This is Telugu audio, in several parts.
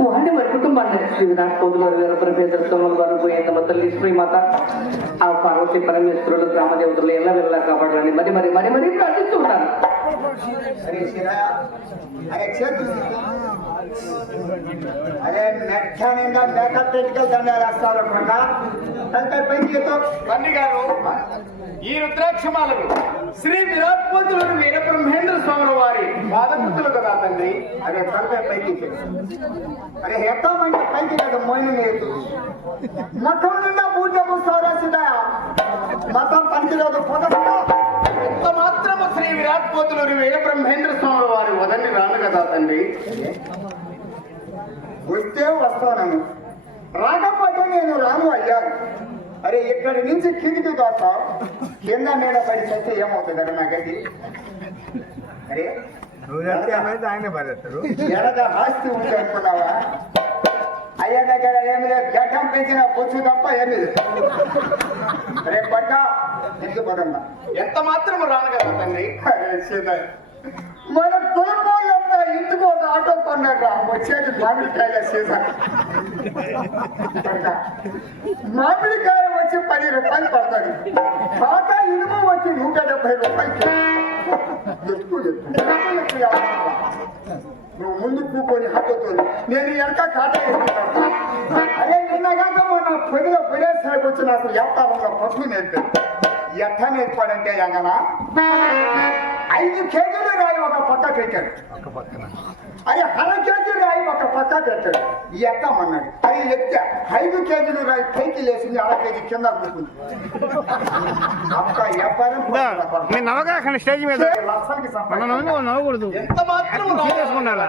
వాడిని వారి కుటుంబాన్ని శ్రీ విరాట్ కోతుల గారు ప్రొఫెసర్ సోమల్ గారు పోయే తమ తల్లి శ్రీమాత ఆ పార్వతి పరమేశ్వరుడు గ్రామదేవతలు ఎలా వెళ్ళా కాపాడాలని మరి మరి మరి మరి ప్రార్థిస్తున్నాను అరే శిరాయ అరే మెట్టానిండా మేకప్ దండాలు వేస్తారు పైకి గారు ఈ రుద్రాక్షమాలను శ్రీ విరాట్ పంతులు వీర బ్రహ్మేంద్ర స్వాముల వారి పాదపుత్రులు కదా తండ్రి అరే తండ్రి పైకి అరే ఎట్టా మంచి పైకి కదా మోయిన లేదు. మొత్తం నిండా పూజ పుస్తారా సిద్ధయ మొత్తం పనికిరాదు పొగకుండా ఎంత మాత్రము శ్రీ విరాట్ పంతులు వీర బ్రహ్మేంద్ర స్వాముల వారి వదని రాను కదా తండ్రి. వస్తే వస్తానను రాకపోతే నేను రాను అయ్యాను అరే ఇక్కడి నుంచి కిందికి దోస్తా కింద మీద పడి చస్తే ఏమవుతుంది అరే నాకది అరే ఆయన పడేస్తారు ఎనక ఆస్తి ఉంది అనుకున్నావా? అయ్య దగ్గర ఏమి లేదు. గడ్డం పెంచిన బొచ్చు తప్ప ఏమి లేదు. అరే పట్ట ఎందుకు పదమ్మా ఎంత మాత్రము రాను కదా తండ్రి. మన కులపోళ్ళంతా ఇంటికి ఒక ఆటో కొన్నాక వచ్చేది మామిడికాయల సీజన్ మామిడికాయ వచ్చి పది రూపాయలు పడుతుంది పాత ఇనుము వచ్చి నూట డెబ్బై రూపాయలు నువ్వు ముందు కూకొని హక్కుతో నేను వెనక కాట వేసుకుంటాను అదే నిన్నగాక మన పొడిలో పొడేసరికి వచ్చి నాకు వ్యాపారంలో పట్టు నేర్పాడు ఎట్ట నేర్పాడంటే ఎంగనా ఐదు కేజీలు రాయి ఒక పక్క పెట్టాడు ఒక పక్కన. అరే అర కేజీ రాయి ఒక పక్క పెట్టాడు. ఎక్కమన్నాడు అది ఎత్తా ఐదు కేజీలు రాయి పైకి లేచింది అర కేజీ కింద కూర్చుంది. వ్యాపారం నవగాకండి స్టేజ్ మీద. నవ్వకూడదు. ఎంత రాను కదా చేసుకున్నారా?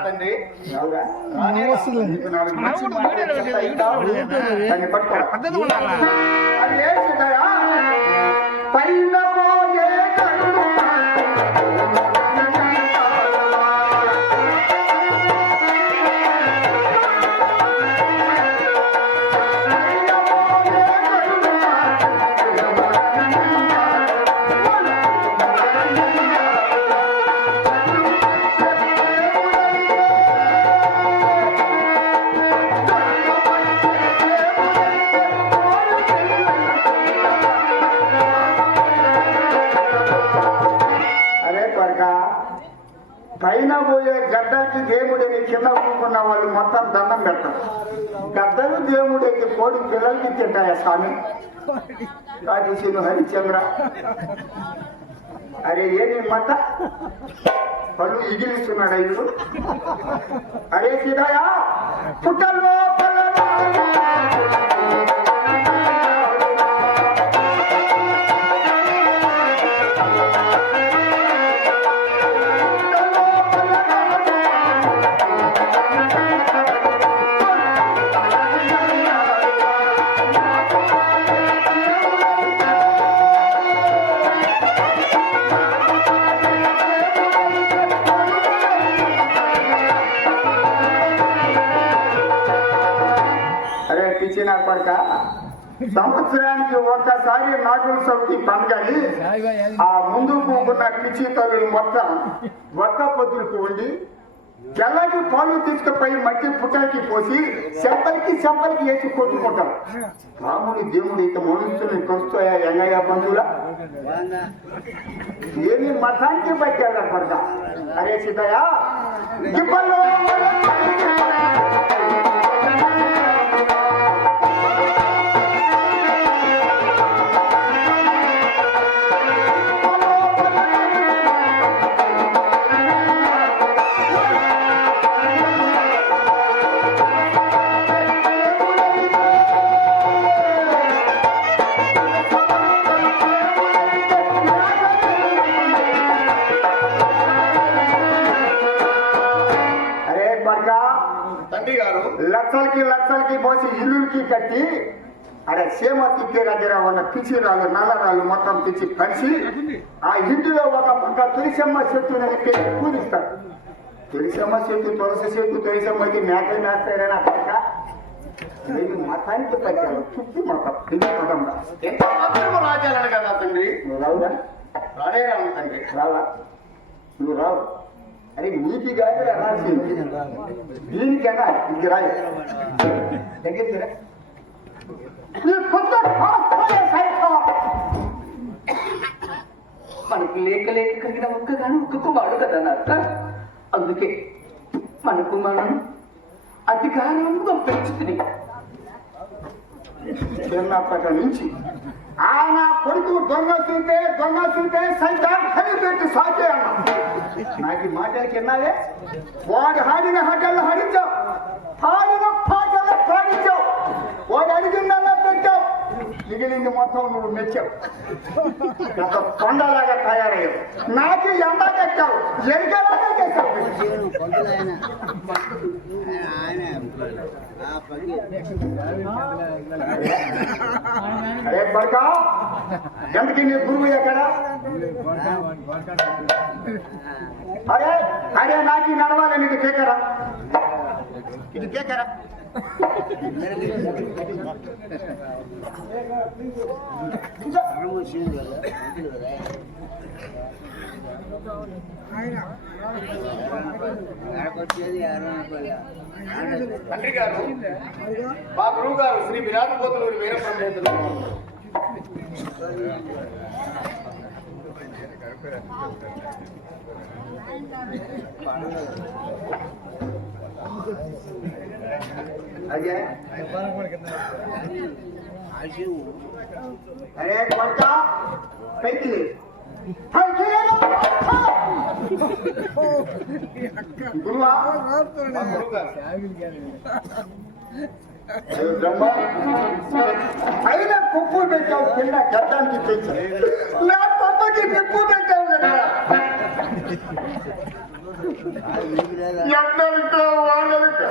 పోయే గడ్డకి దేవుడిని కింద కూకున్న వాళ్ళు మొత్తం దండం పెడతారు. గద్దలు దేవుడికి కోడి పిల్లలకి తింటాయా స్వామి? కాటేసిన హరిశ్చంద్ర. అరే ఏమి మత పళ్ళు ఇగిలిస్తున్నాడు అయ్యుడు అరే సీతాయా పుట్టల్లో ఇచ్చిన పిచ్చిన కొరక సంవత్సరానికి ఒక్కసారి నాగుల చవితి పండుగని ఆ ముందు పూకున్న పిచ్చి తల్లులు మొత్తం ఒక్క పొద్దులకు ఉండి తెల్లటి పాలు తీసుకుపోయి మట్టి పుట్టలకి పోసి చెంపలకి చెంపలకి వేసి కొట్టుకుంటాం రాముడి దేవుడు ఇక మనుషుల్ని కొస్తాయా ఎంగయ్య బంధువుల? ఏమి మతానికి పట్టాడు అక్కడ అరే సీతయ్య లక్షలకి లక్షలకి పోసి ఇల్లులకి కట్టి అరే సీమ తిప్పే దగ్గర ఉన్న పిచ్చిరాళ్ళు నల్లరాళ్ళు మొత్తం పిచ్చి కలిసి ఆ ఇంటిలో ఒక పక్క తులసమ్మ చెట్టు పెట్టి పూజిస్తారు. తులసమ్మ చెట్టు తులసి చెట్టు తులసమ్మకి మేకలు మేస్తారని అక్కడ నేను మతానికి పట్టాను చుట్టూ మతం ఇది మతంగా ఎంత మాత్రము రాజ్యాలను కదా తండ్రి? నువ్వు రావురా? రానే రాను తండ్రి? రావా? నువ్వు రావు. అని నీకు కాదు అనాల్సింది దీనికన్నా ఇది రాయి దగ్గరికి మనకు లేక లేక కలిగిన ఒక్క కానీ ఒక్క కుమారుడు కదా అర్థ అందుకే మనకు మనం అధికారంగా పెంచుతుంది. చిన్నప్పటి నుంచి ఆయన కొడుకు దొంగ చూపే దొంగ చూపే సైతం పెట్టి సాధ్యం అన్న నాకు ఈ మాటలకి విన్నావే? వాడు ఆడిన హటల్లో హరించావు. ఆడిన పాటల్లో పాడించావు. వాడు అడిగిందల్లా పెట్టావు. మిగిలింది మొత్తం నువ్వు మెచ్చావు. గత కొండలాగా తయారయ్యావు. నాకు ఎండ కట్టావు ఎరికలాగా చేశావు. అరే బడకా ఎందుకు నీ గురువు ఎక్కడ? అరే అరే నాకు నడవాలి నీకు కేకరా. ఇది కేకరా. తండ్రి గారు మా గురువు గారు శ్రీ విరాట్ పోతులూరి వీర బ్రహ్మేంద్ర అదే అరే కొడక పైకి అయినా కుప్పు పెట్టావు కింద గడ్డానికి నా పప్పకి నిప్పు పెట్టావు కదా ఎండలకో వాళ్ళకో